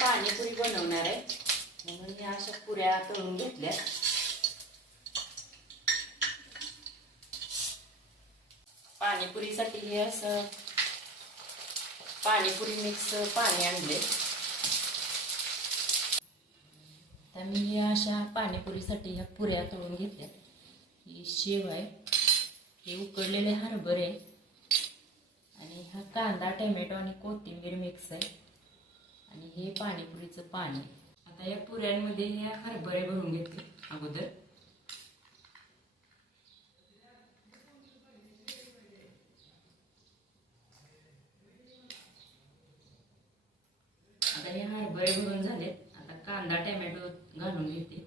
पाणीपुरी बनवणार आहे, म्हणून मी अशा पुऱ्या तळून घेतल्या. पाणीपुरीसाठी हे असं पाणीपुरी मिक्स पाणी आणले. तर मी हे अशा पाणीपुरीसाठी ह्या पुऱ्या तळून घेतल्या. ही शेव आहे, हे उकडलेले हरभरे आणि हा कांदा, टोमॅटो आणि कोथिंबीर मिक्स आहे आणि हे पाणीपुरीचं पाणी. आता या पुऱ्यांमध्ये हे हरभरे भरून घेतले अगोदर. आता हे हरभरे भरून झालेत. आता कांदा, टोमॅटो घालून घेते.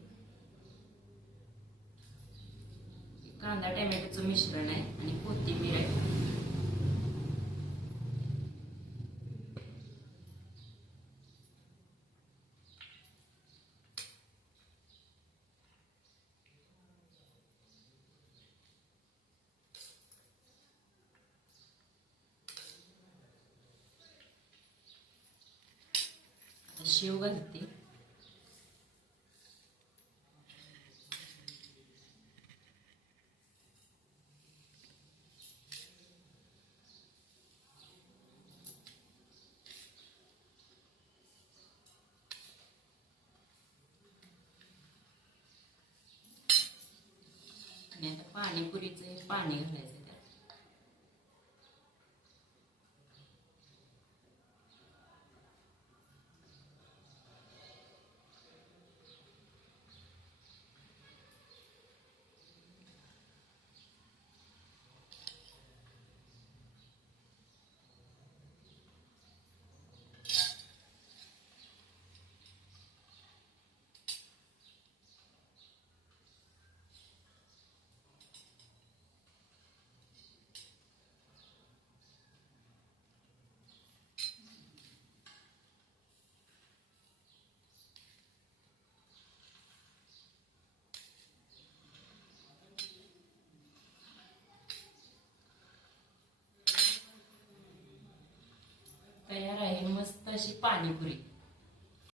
कांदा टोमॅटोचं मिश्रण आहे आणि कोथिंबीर आहे. शेव घालते. आणि आता पाणीपुरीचं पाणी घालायचं त्यात. तयार आहे मस्त अशी पाणीपुरी.